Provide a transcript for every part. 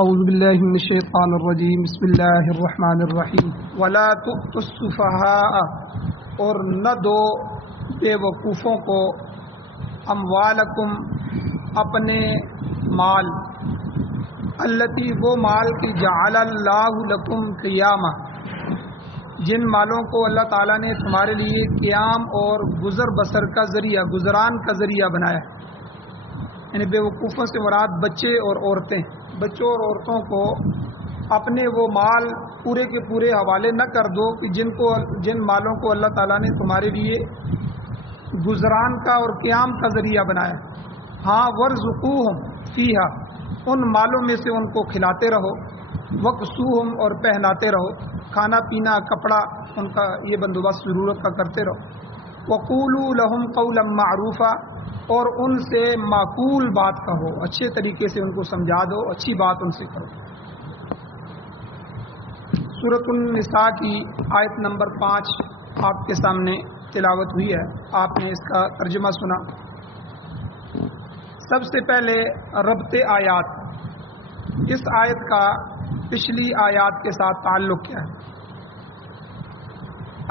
اعوذ باللہ من الشیطان الرجیم بسم اللہ الرحمن الرحیم ولا تؤتوا السفہاء اور نہ دو بے وقوفوں کو اموالکم اپنے مال التی وہ مال کی جعل اللہ لکم قیامہ جن مالوں کو اللہ تعالیٰ نے تمہارے لیے قیام اور گزر بسر کا ذریعہ گزران کا ذریعہ بنایا ہے۔ یعنی بے وقوفوں سے مراد بچے اور عورتیں، بچوں اور عورتوں کو اپنے وہ مال پورے کے پورے حوالے نہ کر دو کہ جن مالوں کو اللہ تعالیٰ نے تمہارے لیے گزران کا اور قیام کا ذریعہ بنایا ہے۔ ہاں ورزقوہم فیہا ان مالوں میں سے ان کو کھلاتے رہو، وکسوہم اور پہناتے رہو، کھانا پینا کپڑا ان کا یہ بندوبست ضرورت کا کرتے رہو۔ وقولوا لہم قولا معروفا اور ان سے معقول بات کہو، اچھے طریقے سے ان کو سمجھا دو، اچھی بات ان سے کرو۔ سورۃ النساء کی آیت نمبر 5 آپ کے سامنے تلاوت ہوئی ہے، آپ نے اس کا ترجمہ سنا۔ سب سے پہلے ربط آیات، اس آیت کا پچھلی آیات کے ساتھ تعلق کیا ہے؟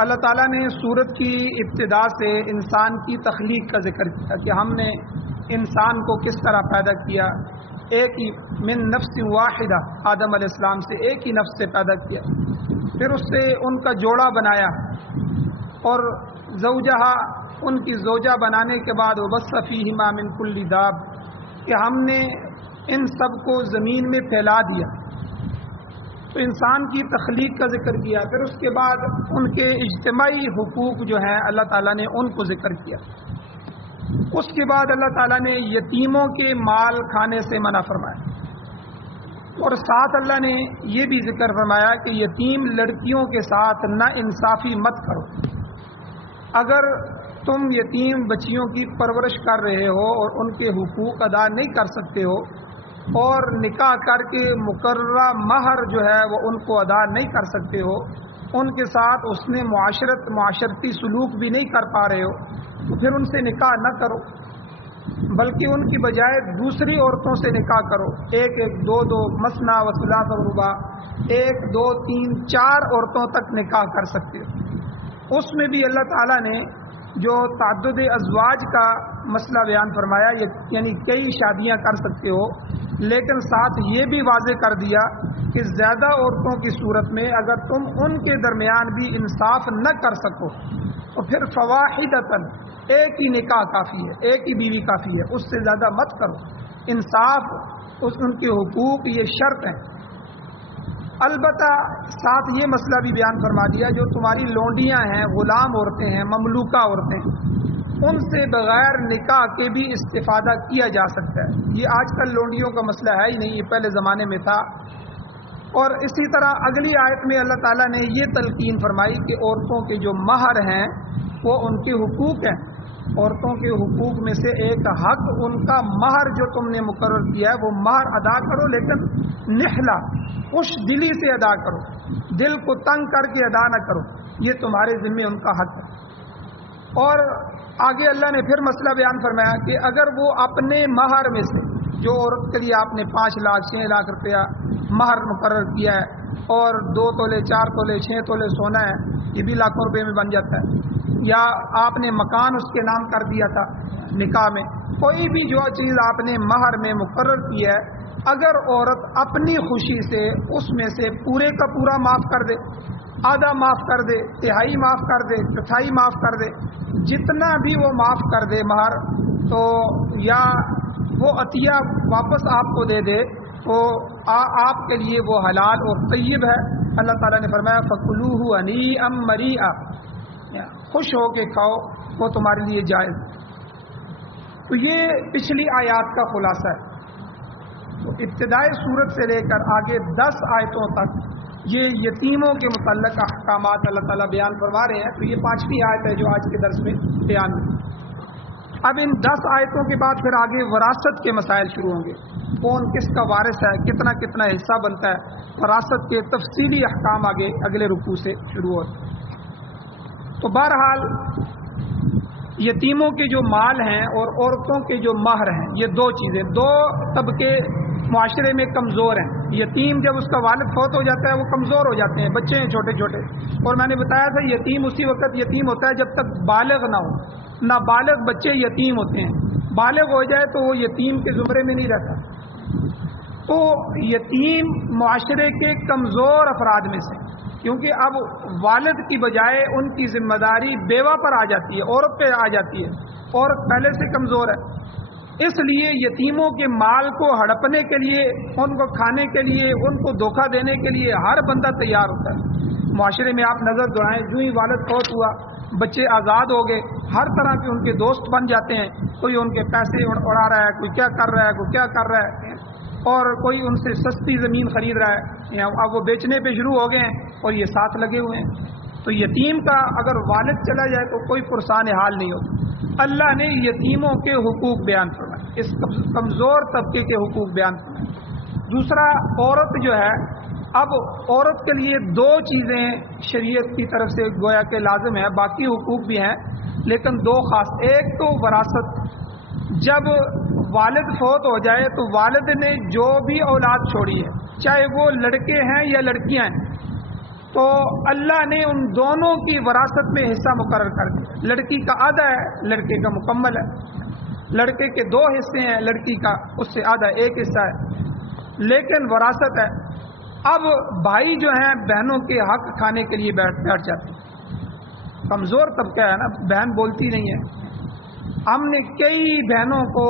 اللہ تعالیٰ نے سورت کی ابتدا سے انسان کی تخلیق کا ذکر کیا کہ ہم نے انسان کو کس طرح پیدا کیا، ایک ہی من نفس واحدہ، آدم علیہ السلام سے ایک ہی نفس سے پیدا کیا، پھر اس سے ان کا جوڑا بنایا اور زوجہ ان کی زوجہ بنانے کے بعد وبث فیہما من کل داب کہ ہم نے ان سب کو زمین میں پھیلا دیا۔ تو انسان کی تخلیق کا ذکر کیا، پھر اس کے بعد ان کے اجتماعی حقوق جو ہیں اللہ تعالیٰ نے ان کو ذکر کیا۔ اس کے بعد اللہ تعالیٰ نے یتیموں کے مال کھانے سے منع فرمایا، اور ساتھ اللہ نے یہ بھی ذکر فرمایا کہ یتیم لڑکیوں کے ساتھ نا انصافی مت کرو۔ اگر تم یتیم بچیوں کی پرورش کر رہے ہو اور ان کے حقوق ادا نہیں کر سکتے ہو اور نکاح کر کے مقررہ مہر جو ہے وہ ان کو ادا نہیں کر سکتے ہو، ان کے ساتھ اس نے معاشرتی سلوک بھی نہیں کر پا رہے ہو، تو پھر ان سے نکاح نہ کرو، بلکہ ان کی بجائے دوسری عورتوں سے نکاح کرو، ایک ایک دو دو مثنیٰ و ثلاث و رباع، 1 2 3 4 عورتوں تک نکاح کر سکتے ہو۔ اس میں بھی اللہ تعالیٰ نے جو تعدد ازواج کا مسئلہ بیان فرمایا، یعنی کئی شادیاں کر سکتے ہو، لیکن ساتھ یہ بھی واضح کر دیا کہ زیادہ عورتوں کی صورت میں اگر تم ان کے درمیان بھی انصاف نہ کر سکو تو پھر فواحدۃ ایک ہی نکاح کافی ہے، ایک ہی بیوی کافی ہے، اس سے زیادہ مت کرو۔ انصاف ان کے حقوق یہ شرط ہیں۔ البتہ ساتھ یہ مسئلہ بھی بیان فرما دیا جو تمہاری لونڈیاں ہیں، غلام عورتیں ہیں، مملوکہ عورتیں، ان سے بغیر نکاح کے بھی استفادہ کیا جا سکتا ہے۔ یہ آج کل لونڈیوں کا مسئلہ ہے ہی نہیں، یہ پہلے زمانے میں تھا۔ اور اسی طرح اگلی آیت میں اللہ تعالیٰ نے یہ تلقین فرمائی کہ عورتوں کے جو مہر ہیں وہ ان کے حقوق ہیں، عورتوں کے حقوق میں سے ایک حق ان کا مہر جو تم نے مقرر کیا ہے وہ مہر ادا کرو، لیکن نحلہ خوش دلی سے ادا کرو، دل کو تنگ کر کے ادا نہ کرو، یہ تمہارے ذمے ان کا حق ہے۔ اور آگے اللہ نے پھر مسئلہ بیان فرمایا کہ اگر وہ اپنے مہر میں سے، جو عورت کے لیے آپ نے 5 لاکھ 6 لاکھ روپیہ مہر مقرر کیا ہے اور 2 تولے 4 تولے 6 تولے سونا ہے، یہ بھی لاکھوں روپے میں بن جاتا ہے، یا آپ نے مکان اس کے نام کر دیا تھا نکاح میں، کوئی بھی جو چیز آپ نے مہر میں مقرر کی ہے، اگر عورت اپنی خوشی سے اس میں سے پورے کا پورا معاف کر دے، آدھا معاف کر دے، تہائی معاف کر دے، چوتھائی معاف کر دے، جتنا بھی وہ معاف کر دے مہر، تو یا وہ عطیہ واپس آپ کو دے دے تو آپ کے لیے وہ حلال اور طیب ہے۔ اللہ تعالیٰ نے فرمایا فَكُلُوهُ هَنِيئًا مَرِيئًا، خوش ہو کے کھاؤ، وہ تمہارے لیے جائز۔ تو یہ پچھلی آیات کا خلاصہ ہے۔ تو ابتدائی صورت سے لے کر آگے 10 آیتوں تک یہ یتیموں کے متعلق احکامات اللہ تعالیٰ بیان فرما رہے ہیں۔ تو یہ 5ویں آیت ہے جو آج کے درس میں بیان ہوئی۔ اب ان 10 آیتوں کے بعد پھر آگے وراثت کے مسائل شروع ہوں گے، کون کس کا وارث ہے، کتنا کتنا حصہ بنتا ہے، وراثت کے تفصیلی احکام آگے اگلے رکوع سے شروع ہوتے۔ تو بہرحال یتیموں کے جو مال ہیں اور عورتوں کے جو مہر ہیں، یہ 2 چیزیں، 2 طبقے معاشرے میں کمزور ہیں. یتیم جب اس کا والد فوت ہو جاتا ہے وہ کمزور ہو جاتے ہیں, بچے ہیں چھوٹے چھوٹے. اور میں نے بتایا تھا یتیم اسی وقت یتیم ہوتا ہے جب تک بالغ نہ ہو. نابالغ بچے یتیم ہوتے ہیں, بالغ ہو جائے تو وہ یتیم کے زمرے میں نہیں رہتا. تو یتیم معاشرے کے کمزور افراد میں سے, کیونکہ اب والد کی بجائے ان کی ذمہ داری بیوہ پر آ جاتی ہے, عورت پہ آ جاتی ہے. عورت پہلے سے کمزور ہے, اس لیے یتیموں کے مال کو ہڑپنے کے لیے, ان کو کھانے کے لیے, ان کو دھوکہ دینے کے لیے ہر بندہ تیار ہوتا ہے. معاشرے میں آپ نظر دوڑائیں, جو ہی والد فوت ہوا بچے آزاد ہو گئے, ہر طرح کے ان کے دوست بن جاتے ہیں. کوئی ان کے پیسے اڑا رہا ہے, کوئی کیا کر رہا ہے, کوئی کیا کر رہا ہے, اور کوئی ان سے سستی زمین خرید رہا ہے, اب وہ بیچنے پہ شروع ہو گئے ہیں اور یہ ساتھ لگے ہوئے ہیں. تو یتیم کا اگر والد چلا جائے تو کوئی پرسان حال نہیں ہوتا. اللہ نے یتیموں کے حقوق بیان فرمائے, اس کمزور طبقے کے حقوق بیان فرمائے. دوسرا, عورت جو ہے, اب عورت کے لیے دو چیزیں شریعت کی طرف سے گویا کہ لازم ہے, باقی حقوق بھی ہیں لیکن دو خاص. ایک تو وراثت, جب والد فوت ہو جائے تو والد نے جو بھی اولاد چھوڑی ہے, چاہے وہ لڑکے ہیں یا لڑکیاں ہیں, تو اللہ نے ان دونوں کی وراثت میں حصہ مقرر کر دیا. لڑکی کا آدھا ہے, لڑکے کا مکمل ہے. لڑکے کے دو حصے ہیں, لڑکی کا اس سے آدھا ایک حصہ ہے, لیکن وراثت ہے. اب بھائی جو ہیں بہنوں کے حق کھانے کے لیے بیٹھ جاتے ہیں. کمزور طبقہ ہے نا, بہن بولتی نہیں ہے. ہم نے کئی بہنوں کو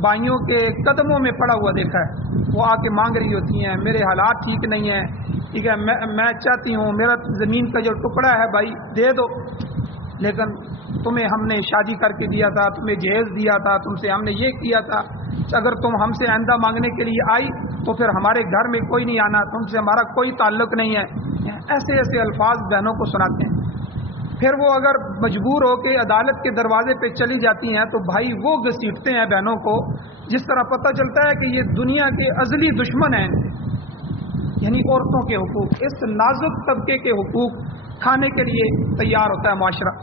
بھائیوں کے قدموں میں پڑا ہوا دیکھا ہے, وہ آ کے مانگ رہی ہوتی ہیں میرے حالات ٹھیک نہیں ہیں, ٹھیک ہے میں چاہتی ہوں میرا زمین کا جو ٹکڑا ہے بھائی دے دو, لیکن تمہیں ہم نے شادی کر کے دیا تھا, تمہیں جہیز دیا تھا, تم سے ہم نے یہ کیا تھا, اگر تم ہم سے آئندہ مانگنے کے لیے آئی تو پھر ہمارے گھر میں کوئی نہیں آنا, تم سے ہمارا کوئی تعلق نہیں ہے. ایسے ایسے الفاظ بہنوں کو سناتے ہیں. پھر وہ اگر مجبور ہو کے عدالت کے دروازے پہ چلی جاتی ہیں تو بھائی وہ گھسیٹتے ہیں بہنوں کو, جس طرح پتہ چلتا ہے کہ یہ دنیا کے ازلی دشمن ہیں. یعنی عورتوں کے حقوق, اس نازک طبقے کے حقوق کھانے کے لیے تیار ہوتا ہے معاشرہ.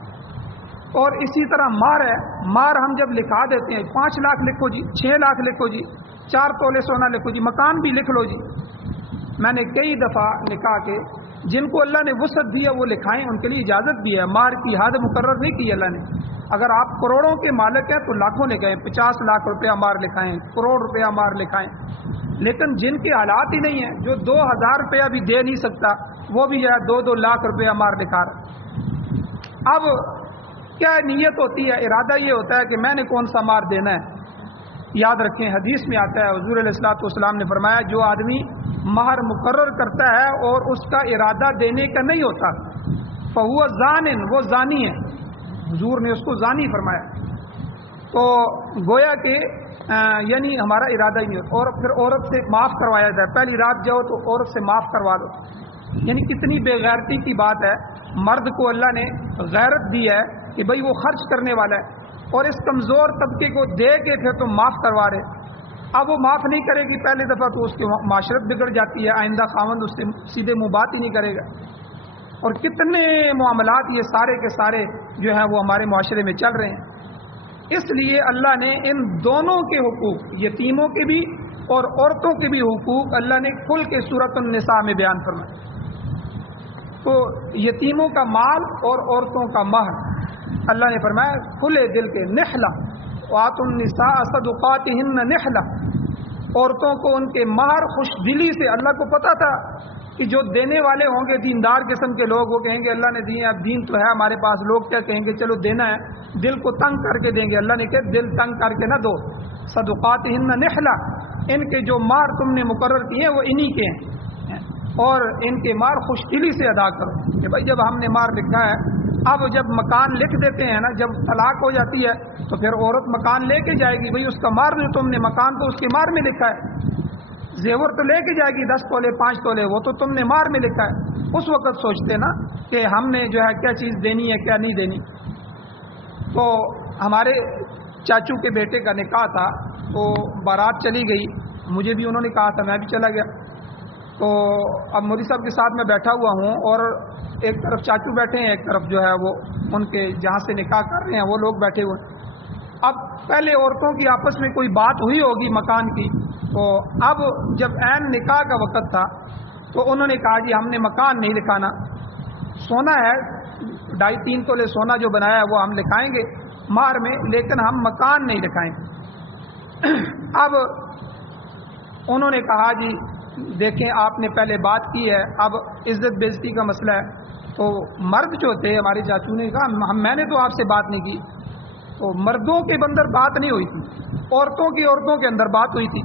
اور اسی طرح مہر ہے, مہر ہم جب لکھا دیتے ہیں 5 لاکھ لکھو جی, 6 لاکھ لکھو جی, 4 تولے سونا لکھو جی, مکان بھی لکھ لو جی. میں نے کئی دفعہ نکاح کے جن کو اللہ نے وسعت دیا وہ لکھائیں, ان کے لیے اجازت بھی ہے. مہر کی حد مقرر نہیں کی اللہ نے. اگر آپ کروڑوں کے مالک ہیں تو لاکھوں لکھائیں, 50 لاکھ روپیہ مہر لکھائیں, کروڑ روپیہ مہر لکھائیں. لیکن جن کے حالات ہی نہیں ہیں, جو 2000 روپیہ بھی دے نہیں سکتا, وہ بھی جو ہے 2-2 لاکھ روپیہ مہر لکھا رہا. اب کیا نیت ہوتی ہے, ارادہ یہ ہوتا ہے کہ میں نے کون سا مہر دینا ہے. یاد رکھیں حدیث میں آتا ہے, حضور علیہ الصلوۃ والسلام نے فرمایا جو آدمی مہر مقرر کرتا ہے اور اس کا ارادہ دینے کا نہیں ہوتا, فہو زان, وہ زانی ہے. حضور نے اس کو زانی فرمایا. تو گویا کہ یعنی ہمارا ارادہ ہی نہیں ہوتا. اور پھر عورت سے معاف کروایا جائے, پہلی رات جاؤ تو عورت سے معاف کروا دو. یعنی کتنی بے غیرتی کی بات ہے. مرد کو اللہ نے غیرت دی ہے کہ بھئی وہ خرچ کرنے والا ہے, اور اس کمزور طبقے کو دے کے پھر تو معاف کروا رہے. اب وہ معاف نہیں کرے گی پہلی دفعہ تو اس کی معاشرت بگڑ جاتی ہے, آئندہ خاوند اس سے سیدھے منہ بات ہی نہیں کرے گا. اور کتنے معاملات یہ سارے کے سارے جو ہیں وہ ہمارے معاشرے میں چل رہے ہیں. اس لیے اللہ نے ان دونوں کے حقوق, یتیموں کے بھی اور عورتوں کے بھی حقوق اللہ نے کھل کے سورۃ النساء میں بیان فرمائے. تو یتیموں کا مال اور عورتوں کا مہر اللہ نے فرمایا کھلے دل کے, نحلہ وآتوا النساء صدقاتہن نحلہ, عورتوں کو ان کے مہر خوش دلی سے. اللہ کو پتا تھا کہ جو دینے والے ہوں گے دیندار قسم کے لوگ, وہ کہیں گے اللہ نے دیے, اب دین تو ہے ہمارے پاس, لوگ کیا کہیں گے, چلو دینا ہے, دل کو تنگ کر کے دیں گے. اللہ نے کہا دل تنگ کر کے نہ دو, صدقاتہن نحلہ, ان کے جو مہر تم نے مقرر کیے وہ انہی کے ہیں, اور ان کے مہر خوش دلی سے ادا کرو. کہ بھائی جب ہم نے مہر لکھا ہے, اب جب مکان لکھ دیتے ہیں نا, جب طلاق ہو جاتی ہے تو پھر عورت مکان لے کے جائے گی, بھئی اس کا مہر جو تم نے, مکان تو اس کے مہر میں لکھا ہے. زیور تو لے کے جائے گی 10 تولے 5 تولے, وہ تو تم نے مہر میں لکھا ہے. اس وقت سوچتے نا کہ ہم نے جو ہے کیا چیز دینی ہے کیا نہیں دینی. تو ہمارے چاچو کے بیٹے کا نکاح تھا, تو بارات چلی گئی, مجھے بھی انہوں نے کہا تھا, میں بھی چلا گیا. تو اب مودی صاحب کے ساتھ میں بیٹھا ہوا ہوں, اور ایک طرف چاچو بیٹھے ہیں, ایک طرف جو ہے وہ ان کے جہاں سے نکاح کر رہے ہیں وہ لوگ بیٹھے ہوئے. اب پہلے عورتوں کی آپس میں کوئی بات ہوئی ہوگی مکان کی, تو اب جب عین نکاح کا وقت تھا تو انہوں نے کہا جی ہم نے مکان نہیں لکھانا، سونا ہے 2.5-3 تولے سونا جو بنایا ہے وہ ہم لکھائیں گے مہر میں، لیکن ہم مکان نہیں لکھائیں گے۔ اب انہوں نے کہا جی دیکھیں آپ نے پہلے بات کی ہے، اب عزت بےزتی کا مسئلہ ہے، تو مرد جو تھے ہمارے چاچو نے کہا میں نے تو آپ سے بات نہیں کی، تو مردوں کے اندر بات نہیں ہوئی تھی، عورتوں کے اندر بات ہوئی تھی۔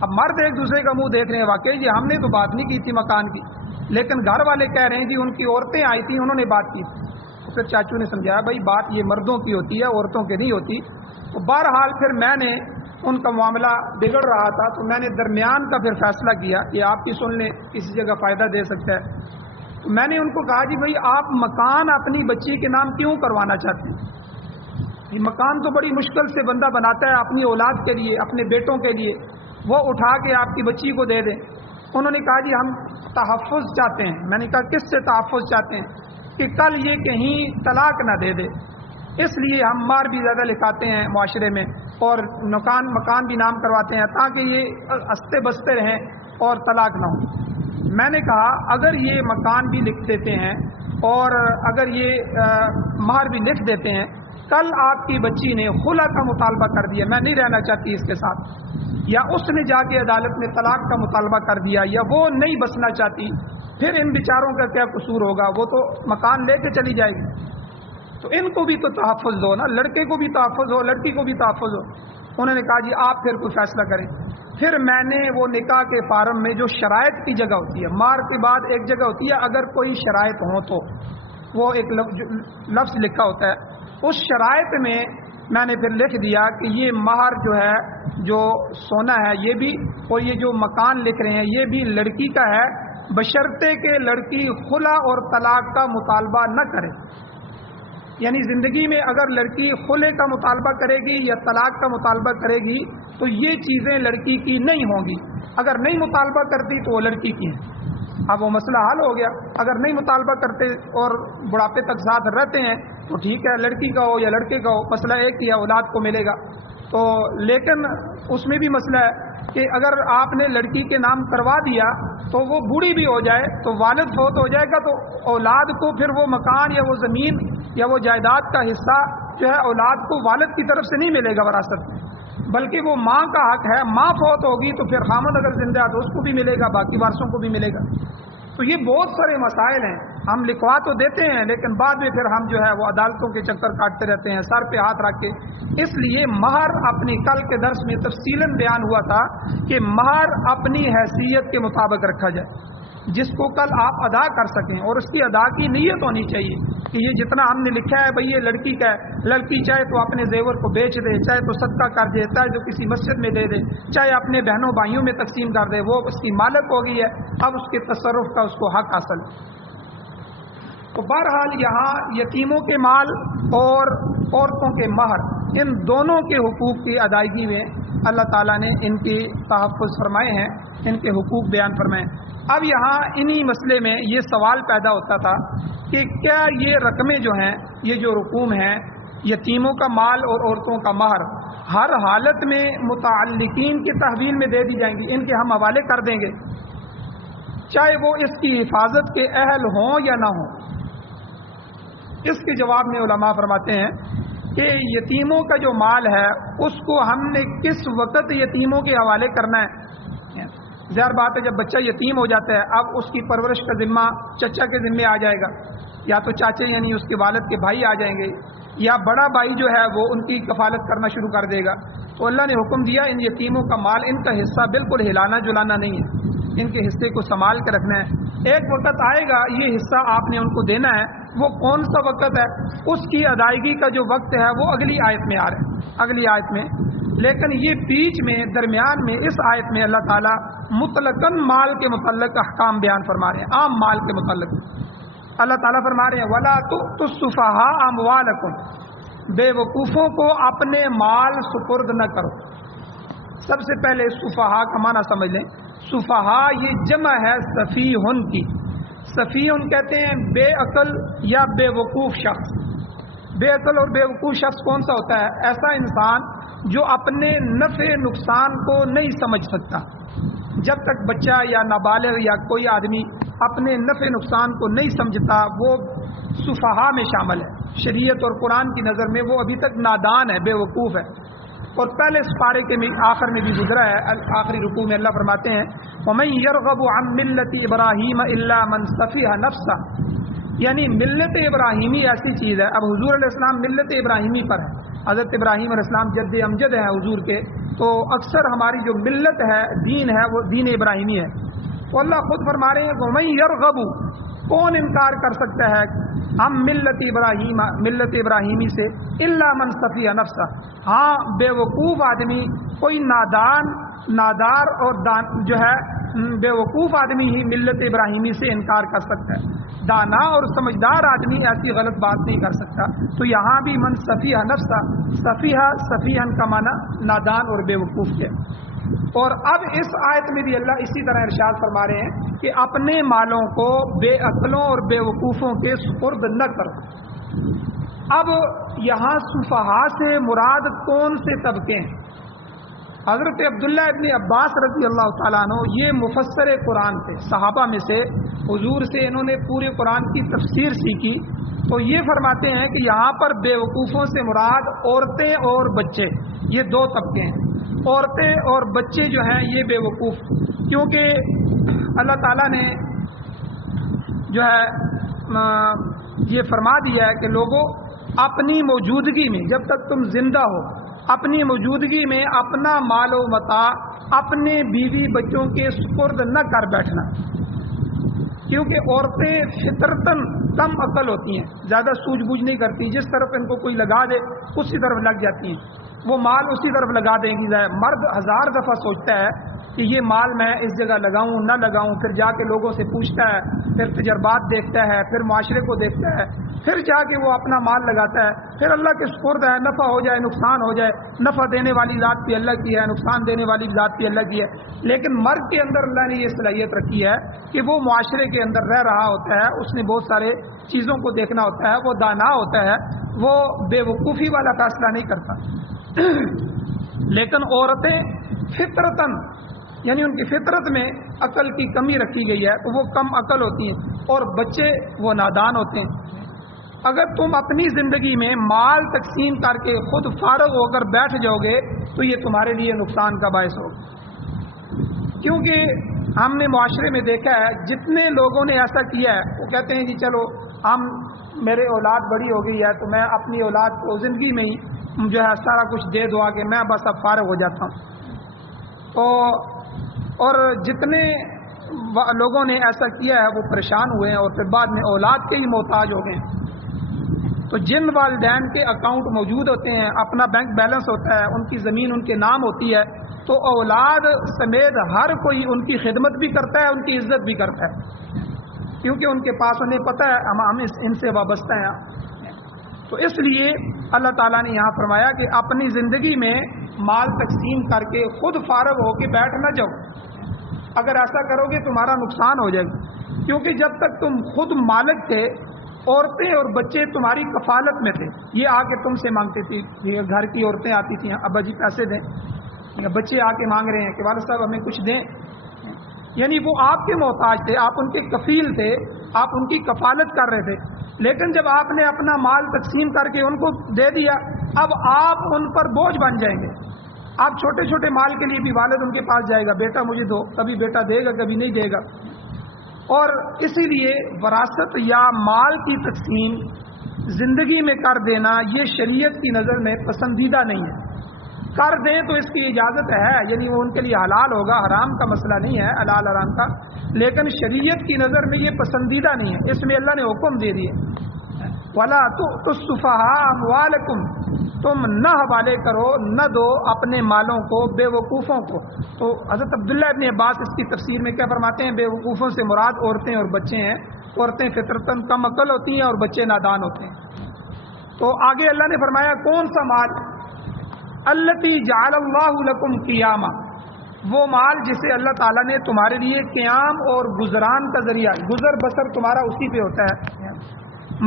اب مرد ایک دوسرے کا منہ دیکھ رہے ہیں، واقعی جی ہم نے تو بات نہیں کی تھی مکان کی، لیکن گھر والے کہہ رہے ہیں جی ان کی عورتیں آئی تھیں انہوں نے بات کی تھی۔ تو پھر چاچو نے سمجھایا بھائی بات یہ مردوں کی ہوتی ہے عورتوں کی نہیں ہوتی۔ تو بہرحال پھر میں نے ان کا معاملہ بگڑ رہا تھا تو میں نے درمیان کا پھر فیصلہ کیا کہ آپ کی سن لیں کسی جگہ فائدہ دے سکتا ہے۔ میں نے ان کو کہا جی بھائی آپ مکان اپنی بچی کے نام کیوں کروانا چاہتے ہیں؟ یہ مکان تو بڑی مشکل سے بندہ بناتا ہے اپنی اولاد کے لیے، اپنے بیٹوں کے لیے، وہ اٹھا کے آپ کی بچی کو دے دیں۔ انہوں نے کہا جی ہم تحفظ چاہتے ہیں۔ میں نے کہا کس سے تحفظ چاہتے ہیں؟ کہ کل یہ کہیں طلاق نہ دے دے، اس لیے ہم مہر بھی زیادہ لکھاتے ہیں معاشرے میں اور مکان بھی نام کرواتے ہیں تاکہ یہ ہنستے بستے رہیں اور طلاق نہ ہو۔ میں نے کہا اگر یہ مکان بھی لکھ دیتے ہیں اور اگر یہ مہر بھی لکھ دیتے ہیں، کل آپ کی بچی نے خلا کا مطالبہ کر دیا، میں نہیں رہنا چاہتی اس کے ساتھ، یا اس نے جا کے عدالت میں طلاق کا مطالبہ کر دیا، یا وہ نہیں بسنا چاہتی، پھر ان بیچاروں کا کیا قصور ہوگا؟ وہ تو مکان لے کے چلی جائے گی۔ تو ان کو بھی تو تحفظ دو نا، لڑکے کو بھی تحفظ ہو، لڑکی کو بھی تحفظ ہو۔ انہوں نے کہا جی آپ پھر کوئی فیصلہ کریں۔ پھر میں نے وہ نکاح کے فارم میں جو شرائط کی جگہ ہوتی ہے، مہر کے بعد ایک جگہ ہوتی ہے اگر کوئی شرائط ہو تو وہ ایک لفظ لکھا ہوتا ہے، اس شرائط میں نے پھر لکھ دیا کہ یہ مہر جو ہے جو سونا ہے یہ بھی، اور یہ جو مکان لکھ رہے ہیں یہ بھی لڑکی کا ہے، بشرطے کہ لڑکی خلا اور طلاق کا مطالبہ نہ کرے۔ یعنی زندگی میں اگر لڑکی خلے کا مطالبہ کرے گی یا طلاق کا مطالبہ کرے گی تو یہ چیزیں لڑکی کی نہیں ہوں گی، اگر نہیں مطالبہ کرتی تو وہ لڑکی کی ہیں۔ اب وہ مسئلہ حل ہو گیا، اگر نہیں مطالبہ کرتے اور بڑھاپے تک ساتھ رہتے ہیں تو ٹھیک ہے، لڑکی کا ہو یا لڑکے کا ہو، مسئلہ ایک ہی ہے، اولاد کو ملے گا۔ تو لیکن اس میں بھی مسئلہ ہے کہ اگر آپ نے لڑکی کے نام کروا دیا تو وہ بوڑھی بھی ہو جائے تو والد فوت ہو جائے گا تو اولاد کو پھر وہ مکان یا وہ زمین یا وہ جائیداد کا حصہ جو ہے اولاد کو والد کی طرف سے نہیں ملے گا وراثت میں، بلکہ وہ ماں کا حق ہے۔ ماں فوت ہوگی تو پھر خامد اگر زندہ ہے تو اس کو بھی ملے گا، باقی وارثوں کو بھی ملے گا۔ تو یہ بہت سارے مسائل ہیں، ہم لکھوا تو دیتے ہیں لیکن بعد میں پھر ہم جو ہے وہ عدالتوں کے چکر کاٹتے رہتے ہیں سر پہ ہاتھ رکھ کے۔ اس لیے مہر اپنی کل کے درس میں تفصیلاً بیان ہوا تھا کہ مہر اپنی حیثیت کے مطابق رکھا جائے، جس کو کل آپ ادا کر سکیں، اور اس کی ادا کی نیت ہونی چاہیے کہ یہ جتنا ہم نے لکھا ہے بھئی یہ لڑکی کا ہے، لڑکی چاہے تو اپنے زیور کو بیچ دے، چاہے تو صدقہ کر دے، چاہے تو کسی مسجد میں دے دے، چاہے اپنے بہنوں بھائیوں میں تقسیم کر دے، وہ اس کی مالک ہو گئی ہے، اب اس کے تصرف کا اس کو حق حاصل۔ تو بہرحال یہاں یتیموں کے مال اور عورتوں کے مہر، ان دونوں کے حقوق کی ادائیگی میں اللہ تعالیٰ نے ان کی تحفظ فرمائے ہیں، ان کے حقوق بیان فرمائے ہیں۔ اب یہاں انہی مسئلے میں یہ سوال پیدا ہوتا تھا کہ کیا یہ رقمیں جو ہیں، یہ جو رقوم ہیں، یتیموں کا مال اور عورتوں کا مہر، ہر حالت میں متعلقین کی تحویل میں دے دی جائیں گی، ان کے ہم حوالے کر دیں گے، چاہے وہ اس کی حفاظت کے اہل ہوں یا نہ ہوں؟ اس کے جواب میں علماء فرماتے ہیں کہ یتیموں کا جو مال ہے اس کو ہم نے کس وقت یتیموں کے حوالے کرنا ہے؟ ظاہر بات ہے جب بچہ یتیم ہو جاتا ہے اب اس کی پرورش کا ذمہ چچا کے ذمے آ جائے گا، یا تو چاچے یعنی اس کے والد کے بھائی آ جائیں گے، یا بڑا بھائی جو ہے وہ ان کی کفالت کرنا شروع کر دے گا۔ تو اللہ نے حکم دیا ان یتیموں کا مال، ان کا حصہ بالکل ہلانا جلانا نہیں ہے، ان کے حصے کو سنبھال کے رکھنا ہے۔ ایک وقت آئے گا یہ حصہ آپ نے ان کو دینا ہے، وہ کون سا وقت ہے؟ اس کی ادائیگی کا جو وقت ہے وہ اگلی آیت میں آ رہا ہے، اگلی آیت میں۔ لیکن یہ بیچ میں درمیان میں اس آیت میں اللہ تعالیٰ مطلقاً مال کے متعلق احکام بیان فرما رہے ہیں، عام مال کے متعلق اللہ تعالیٰ فرما رہے ہیں وَلَا تُؤْتُوا السُّفَهَاءَ أَمْوَالَكُمْ، بے وقوفوں کو اپنے مال سپرد نہ کرو۔ سب سے پہلے سفہا کا معنی سمجھ لیں، سفہا یہ جمع ہے سفیہن کی، سفیہن کہتے ہیں بے عقل یا بے وقوف شخص۔ بے عقل اور بے وقوف شخص کون سا ہوتا ہے؟ ایسا انسان جو اپنے نفع نقصان کو نہیں سمجھ سکتا. جب تک بچہ یا نابالغ یا کوئی آدمی اپنے نفع نقصان کو نہیں سمجھتا وہ سفہا میں شامل ہے. شریعت اور قرآن کی نظر میں وہ ابھی تک نادان ہے، بے وقوف ہے. اور پہلے اس پارے کے آخر میں بھی گزرا ہے، آخری رکوع میں اللہ فرماتے ہیں وَمَن يَرْغَبُ عَن مِلَّةِ إِبْرَاهِيمَ إِلَّا مَن سَفِهَ نَفْسَهُ، یعنی ملت ابراہیمی ایسی چیز ہے. اب حضور علیہ السلام ملت ابراہیمی پر ہے، حضرت ابراہیم علیہ السلام جد امجد ہیں حضور کے، تو اکثر ہماری جو ملت ہے، دین ہے، وہ دین ابراہیمی ہے. تو اللہ خود فرما رہے ہیں وَمَن يَرْغَبُ، کون انکار کر سکتا ہے ہم ملت ابراہیمی سے، الا من سفیہ نفسہ، ہاں بے وقوف آدمی، کوئی نادار اور جو ہے بے وقوف آدمی ہی ملت ابراہیمی سے انکار کر سکتا ہے. دانا اور سمجھدار آدمی ایسی غلط بات نہیں کر سکتا. تو یہاں بھی من سفیہ نفسہ، سفیہن کا معنی نادان اور بے وقوف ہے. اور اب اس آیت میں بھی اللہ اسی طرح ارشاد فرما رہے ہیں کہ اپنے مالوں کو بے عقلوں اور بے وقوفوں کے سپرد نہ کرو. اب یہاں سفہا سے مراد کون سے طبقے ہیں؟ حضرت عبداللہ ابن عباس رضی اللہ تعالیٰ عنہ یہ مفسر قرآن تھے، صحابہ میں سے. حضور سے انہوں نے پورے قرآن کی تفسیر سیکھی. تو یہ فرماتے ہیں کہ یہاں پر بے وقوفوں سے مراد عورتیں اور بچے، یہ دو طبقے ہیں. عورتیں اور بچے جو ہیں یہ بے وقوف، کیونکہ اللہ تعالیٰ نے جو ہے یہ فرما دیا ہے کہ لوگوں اپنی موجودگی میں، جب تک تم زندہ ہو، اپنی موجودگی میں اپنا مال و متاع اپنے بیوی بچوں کے سپرد نہ کر بیٹھنا. کیونکہ عورتیں فطرتاً کم عقل ہوتی ہیں، زیادہ سوجھ بوجھ نہیں کرتی. جس طرف ان کو کوئی لگا دے اسی طرف لگ جاتی ہیں، وہ مال اسی طرف لگا دیں گی. مرد 1000 دفعہ سوچتا ہے کہ یہ مال میں اس جگہ لگاؤں نہ لگاؤں، پھر جا کے لوگوں سے پوچھتا ہے، پھر تجربات دیکھتا ہے، پھر معاشرے کو دیکھتا ہے، پھر جا کے وہ اپنا مال لگاتا ہے. پھر اللہ کے سپرد ہے، نفع ہو جائے نقصان ہو جائے، نفع دینے والی ذات بھی اللہ کی ہے، نقصان دینے والی ذات بھی اللہ کی ہے. لیکن مرد کے اندر اللہ نے یہ صلاحیت رکھی ہے کہ وہ معاشرے کے اندر رہ رہا ہوتا ہے، اس نے بہت سارے چیزوں کو دیکھنا ہوتا ہے، وہ دانا ہوتا ہے، وہ بے وقوفی والا فیصلہ نہیں کرتا. لیکن عورتیں فطرتاً، یعنی ان کی فطرت میں عقل کی کمی رکھی گئی ہے، تو وہ کم عقل ہوتی ہیں، اور بچے وہ نادان ہوتے ہیں. اگر تم اپنی زندگی میں مال تقسیم کر کے خود فارغ ہو کر بیٹھ جاؤ گے تو یہ تمہارے لیے نقصان کا باعث ہوگا. کیونکہ ہم نے معاشرے میں دیکھا ہے جتنے لوگوں نے ایسا کیا ہے، وہ کہتے ہیں کہ چلو میرے اولاد بڑی ہو گئی ہے تو میں اپنی اولاد کو زندگی میں ہی جو ہے سارا کچھ دے دعا کہ میں بس اب فارغ ہو جاتا ہوں. تو اور جتنے لوگوں نے ایسا کیا ہے وہ پریشان ہوئے ہیں اور پھر بعد میں اولاد کے ہی محتاج ہو گئے ہیں. تو جن والدین کے اکاؤنٹ موجود ہوتے ہیں، اپنا بینک بیلنس ہوتا ہے، ان کی زمین ان کے نام ہوتی ہے، تو اولاد سمیت ہر کوئی ان کی خدمت بھی کرتا ہے، ان کی عزت بھی کرتا ہے، کیونکہ ان کے پاس انہیں پتہ ہے ہم ان سے وابستہ ہیں. تو اس لیے اللہ تعالیٰ نے یہاں فرمایا کہ اپنی زندگی میں مال تقسیم کر کے خود فارغ ہو کے بیٹھ نہ جاؤ. اگر ایسا کرو گے تمہارا نقصان ہو جائے گا. کیونکہ جب تک تم خود مالک تھے، عورتیں اور بچے تمہاری کفالت میں تھے. یہ آ کے تم سے مانگتی تھی، گھر کی عورتیں آتی تھیں، ابا جی پیسے دیں. بچے آ کے مانگ رہے ہیں کہ والد صاحب ہمیں کچھ دیں. یعنی وہ آپ کے محتاج تھے، آپ ان کے کفیل تھے، آپ ان کی کفالت کر رہے تھے. لیکن جب آپ نے اپنا مال تقسیم کر کے ان کو دے دیا، اب آپ ان پر بوجھ بن جائیں گے. آپ چھوٹے چھوٹے مال کے لیے بھی والد ان کے پاس جائے گا، بیٹا مجھے دو، کبھی بیٹا دے گا کبھی نہیں دے گا. اور اسی لیے وراثت یا مال کی تقسیم زندگی میں کر دینا یہ شریعت کی نظر میں پسندیدہ نہیں ہے. کر دیں تو اس کی اجازت ہے، یعنی وہ ان کے لیے حلال ہوگا، حرام کا مسئلہ نہیں ہے، حلال حرام کا. لیکن شریعت کی نظر میں یہ پسندیدہ نہیں ہے. اس میں اللہ نے حکم دے دیے وَلَا تُؤْتُوا السُّفَهَاءَ أَمْوَالَكُمْ، تم نہ حوالے کرو، نہ دو اپنے مالوں کو بے وقوفوں کو. تو حضرت عبداللہ ابن عباس اس کی تفسیر میں کیا فرماتے ہیں؟ بے وقوفوں سے مراد عورتیں اور بچے ہیں. عورتیں فطرتاً کم عقل ہوتی ہیں اور بچے نادان ہوتے ہیں. تو آگے اللہ نے فرمایا کون سا مال؟ التی جعل اللہ لکم قیاما، وہ مال جسے اللہ تعالیٰ نے تمہارے لیے قیام اور گزران کا ذریعہ، گزر بسر تمہارا اسی پہ ہوتا ہے.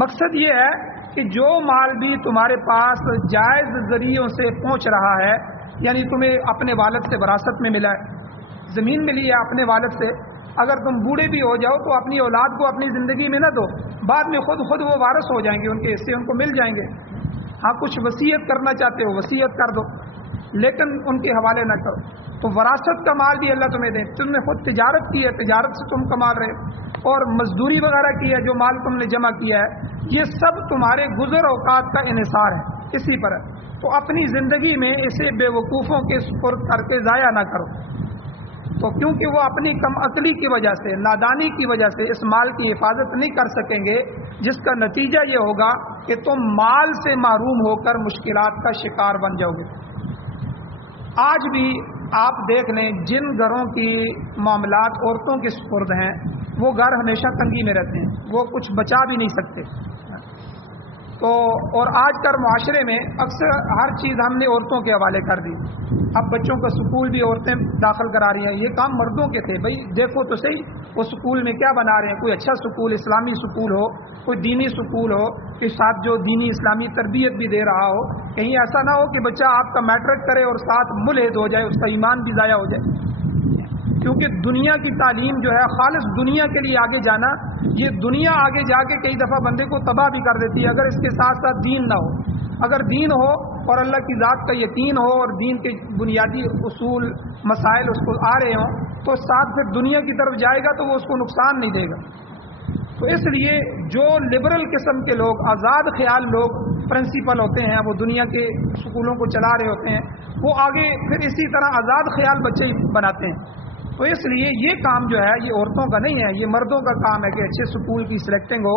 مقصد یہ ہے کہ جو مال بھی تمہارے پاس جائز ذریعوں سے پہنچ رہا ہے، یعنی تمہیں اپنے والد سے وراثت میں ملا ہے، زمین ملی ہے اپنے والد سے، اگر تم بوڑھے بھی ہو جاؤ تو اپنی اولاد کو اپنی زندگی میں نہ دو، بعد میں خود وہ وارث ہو جائیں گے، ان کے حصے ان کو مل جائیں گے۔ ہاں کچھ وصیت کرنا چاہتے ہو وصیت کر دو، لیکن ان کے حوالے نہ کرو۔ تو وراثت کا مال بھی اللہ تمہیں دے، تم نے خود تجارت کی ہے، تجارت سے تم کما رہے، اور مزدوری وغیرہ کی ہے، جو مال تم نے جمع کیا ہے، یہ سب تمہارے گزر اوقات کا انحصار ہے، اسی پر ہے۔ تو اپنی زندگی میں اسے بے وقوفوں کے سپرد کر کے ضائع نہ کرو، تو کیونکہ وہ اپنی کم عقلی کی وجہ سے، نادانی کی وجہ سے اس مال کی حفاظت نہیں کر سکیں گے، جس کا نتیجہ یہ ہوگا کہ تم مال سے محروم ہو کر مشکلات کا شکار بن جاؤ گے۔ آج بھی آپ دیکھ لیں جن گھروں کی معاملات عورتوں کے سپرد ہیں، وہ گھر ہمیشہ تنگی میں رہتے ہیں، وہ کچھ بچا بھی نہیں سکتے۔ تو اور آج کل معاشرے میں اکثر ہر چیز ہم نے عورتوں کے حوالے کر دی، اب بچوں کا سکول بھی عورتیں داخل کرا رہی ہیں، یہ کام مردوں کے تھے۔ بھائی دیکھو تو صحیح وہ سکول میں کیا بنا رہے ہیں، کوئی اچھا سکول، اسلامی سکول ہو، کوئی دینی سکول ہو کہ ساتھ جو دینی اسلامی تربیت بھی دے رہا ہو، کہیں ایسا نہ ہو کہ بچہ آپ کا میٹرک کرے اور ساتھ ملحد ہو جائے، اس کا ایمان بھی ضائع ہو جائے۔ کیونکہ دنیا کی تعلیم جو ہے خالص دنیا کے لیے آگے جانا، یہ دنیا آگے جا کے کئی دفعہ بندے کو تباہ بھی کر دیتی ہے اگر اس کے ساتھ ساتھ دین نہ ہو۔ اگر دین ہو اور اللہ کی ذات کا یقین ہو اور دین کے بنیادی اصول مسائل اس کو آ رہے ہوں، تو ساتھ پھر دنیا کی طرف جائے گا تو وہ اس کو نقصان نہیں دے گا۔ تو اس لیے جو لبرل قسم کے لوگ، آزاد خیال لوگ، پرنسپل ہوتے ہیں، وہ دنیا کے سکولوں کو چلا رہے ہوتے ہیں، وہ آگے پھر اسی طرح آزاد خیال بچے بناتے ہیں۔ تو اس لیے یہ کام جو ہے یہ عورتوں کا نہیں ہے، یہ مردوں کا کام ہے کہ اچھے سکول کی سلیکٹنگ ہو،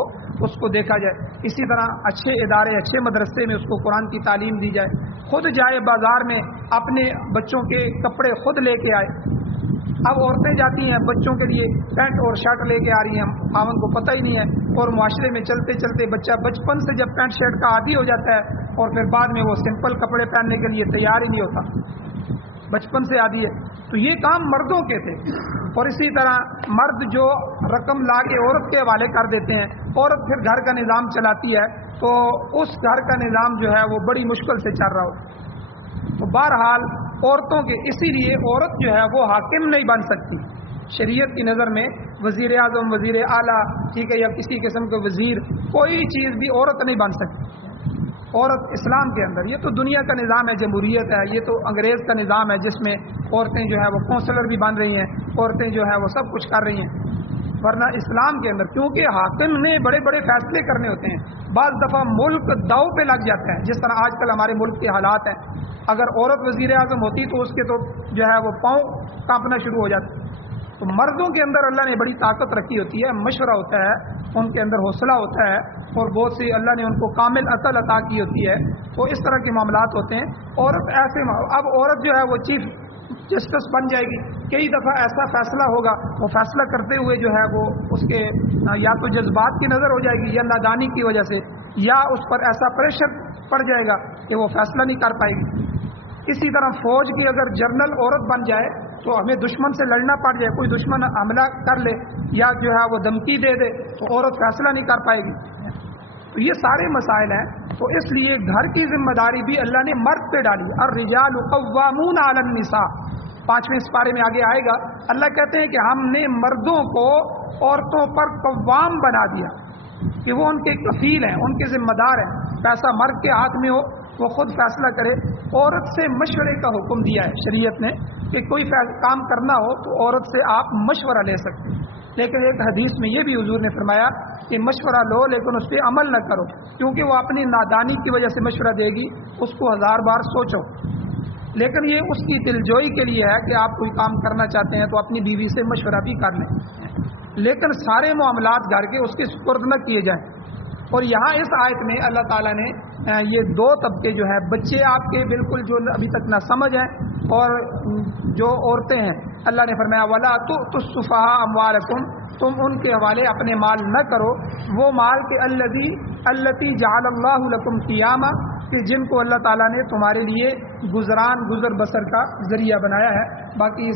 اس کو دیکھا جائے، اسی طرح اچھے ادارے، اچھے مدرسے میں اس کو قرآن کی تعلیم دی جائے، خود جائے بازار میں اپنے بچوں کے کپڑے خود لے کے آئے۔ اب عورتیں جاتی ہیں بچوں کے لیے پینٹ اور شرٹ لے کے آ رہی ہیں، خاوند کو پتہ ہی نہیں ہے، اور معاشرے میں چلتے چلتے بچہ بچپن سے جب پینٹ شرٹ کا عادی ہو جاتا ہے اور پھر بعد میں وہ سمپل کپڑے پہننے کے لیے تیار ہی نہیں ہوتا، بچپن سے عادی ہے۔ تو یہ کام مردوں کے تھے، اور اسی طرح مرد جو رقم لا کے عورت کے حوالے کر دیتے ہیں، عورت پھر گھر کا نظام چلاتی ہے، تو اس گھر کا نظام جو ہے وہ بڑی مشکل سے چل رہا ہو۔ تو بہرحال عورتوں کے، اسی لیے عورت جو ہے وہ حاکم نہیں بن سکتی شریعت کی نظر میں، وزیر اعظم، وزیر اعلیٰ، ٹھیک ہے، یا کسی قسم کے وزیر، کوئی چیز بھی عورت نہیں بن سکتی عورت اسلام کے اندر۔ یہ تو دنیا کا نظام ہے، جمہوریت ہے، یہ تو انگریز کا نظام ہے جس میں عورتیں جو ہے وہ کونسلر بھی بن رہی ہیں، عورتیں جو ہے وہ سب کچھ کر رہی ہیں، ورنہ اسلام کے اندر کیونکہ حاکم نے بڑے بڑے فیصلے کرنے ہوتے ہیں، بعض دفعہ ملک داؤ پہ لگ جاتا ہے، جس طرح آج کل ہمارے ملک کے حالات ہیں، اگر عورت وزیر اعظم ہوتی تو اس کے تو جو ہے وہ پاؤں کانپنا شروع ہو جاتا۔ تو مردوں کے اندر اللہ نے بڑی طاقت رکھی ہوتی ہے، مشورہ ہوتا ہے، ان کے اندر حوصلہ ہوتا ہے، اور بہت سی اللہ نے ان کو کامل عقل عطا کی ہوتی ہے، تو اس طرح کے معاملات ہوتے ہیں۔ عورت ایسے اب عورت جو ہے وہ چیف جسٹس بن جائے گی، کئی دفعہ ایسا فیصلہ ہوگا، وہ فیصلہ کرتے ہوئے جو ہے وہ اس کے یا تو جذبات کی نظر ہو جائے گی، یا نادانی کی وجہ سے، یا اس پر ایسا پریشر پڑ جائے گا کہ وہ فیصلہ نہیں کر پائے گی۔ اسی طرح فوج کی اگر جنرل عورت بن جائے تو ہمیں دشمن سے لڑنا پڑ جائے، کوئی دشمن حملہ کر لے یا جو ہے وہ دھمکی دے دے تو عورت فیصلہ نہیں کر پائے گی۔ تو یہ سارے مسائل ہیں، تو اس لیے گھر کی ذمہ داری بھی اللہ نے مرد پہ ڈالی۔ الرجال قوامون علی النساء، 5ویں سپارے میں آگے آئے گا، اللہ کہتے ہیں کہ ہم نے مردوں کو عورتوں پر قوام بنا دیا، کہ وہ ان کے کفیل ہیں، ان کے ذمہ دار ہیں، پیسہ مرد کے ہاتھ میں ہو، وہ خود فیصلہ کرے۔ عورت سے مشورے کا حکم دیا ہے شریعت نے کہ کوئی کام کرنا ہو تو عورت سے آپ مشورہ لے سکتے ہیں، لیکن ایک حدیث میں یہ بھی حضور نے فرمایا کہ مشورہ لو لیکن اس پہ عمل نہ کرو، کیونکہ وہ اپنی نادانی کی وجہ سے مشورہ دے گی، اس کو 1000 بار سوچو۔ لیکن یہ اس کی دلجوئی کے لیے ہے کہ آپ کوئی کام کرنا چاہتے ہیں تو اپنی بیوی سے مشورہ بھی کر لیں، لیکن سارے معاملات گھر کے اس کے سپرد نہ کیے جائیں۔ اور یہاں اس آیت میں اللہ تعالیٰ نے یہ 2 طبقے جو ہیں، بچے آپ کے بالکل جو ابھی تک نہ سمجھ ہیں، اور جو عورتیں ہیں، اللہ نے فرمایا وَلَا تُؤْتُوا السُّفَهَاءَ أَمْوَالَكُمْ، تم ان کے حوالے اپنے مال نہ کرو، وہ مال کے الَّتِي جَعَلَ اللَّهُ لَكُمْ قِيَامًا، کہ جن کو اللہ تعالیٰ نے تمہارے لیے گزر بسر کا ذریعہ بنایا ہے۔ باقی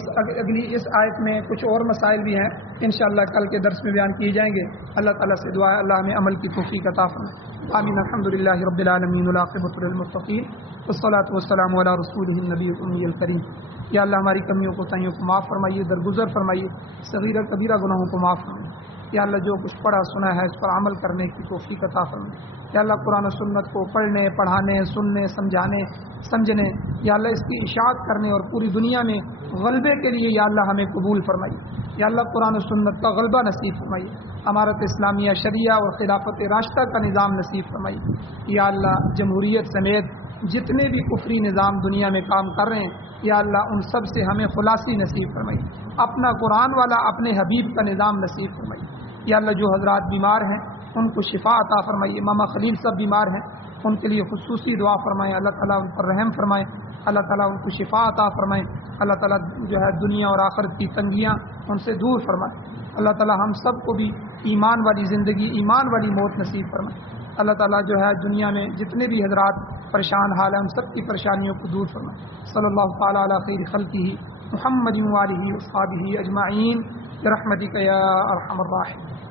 اس آیت میں کچھ اور مسائل بھی ہیں، انشاءاللہ کل کے درس میں بیان کیے جائیں گے۔ اللہ تعالیٰ سے دعا ہے اللہ ہمیں عمل کی توفیق عطا فرمائے۔ آمین۔ الحمدللہ رب العالمین والعاقبۃ للمتقین والصلاۃ والسلام علی رسولہ النبی الامی الکریم۔ یا اللہ ہماری کمیوں کو تائیوں کو معاف فرمائیے، درگزر فرمائیے، صغیرہ کبیرہ گناہوں کو معاف فرمائیے۔ یا اللہ جو کچھ پڑھا سنا ہے اس پر عمل کرنے کی توفیق عطا فرمائے۔ یا اللہ قرآن و سنت کو پڑھنے، پڑھانے، سننے، سمجھنے، یا اللہ اس کی اشاعت کرنے اور پوری دنیا میں غلبے کے لیے یا اللہ ہمیں قبول فرمائیے۔ یا اللہ قرآن و سنت کا غلبہ نصیب فرمائیے۔ امارت اسلامیہ شریعہ اور خلافت راشدہ کا نظام نصیب فرمائیے۔ یا اللہ جمہوریت سمیت جتنے بھی کفری نظام دنیا میں کام کر رہے ہیں یا اللہ ان سب سے ہمیں خلاصی نصیب فرمائیے۔ اپنا قرآن والا اپنے حبیب کا نظام نصیب فرمائیے۔ یا اللہ جو حضرات بیمار ہیں ان کو شفا عطا فرمائیے۔ ماما خلیل سب بیمار ہیں، ان کے لیے خصوصی دعا فرمائیں، اللہ تعالیٰ ان پر رحم فرمائیں، اللہ تعالیٰ ان کو شفا عطا فرمائیں، اللہ تعالیٰ جو ہے دنیا اور آخرت کی تنگیاں ان سے دور فرمائیں، اللہ تعالیٰ ہم سب کو بھی ایمان والی زندگی، ایمان والی موت نصیب فرمائیں۔ اللہ تعالیٰ جو ہے دنیا میں جتنے بھی حضرات پریشان حال ہیں ان سب کی پریشانیوں کو دور فرمائیں۔ صلی اللہ تعالیٰ علی خیر خلقہ محمد وآلہ وصحبہ اجمعین برحمتک یا ارحم الراحمین۔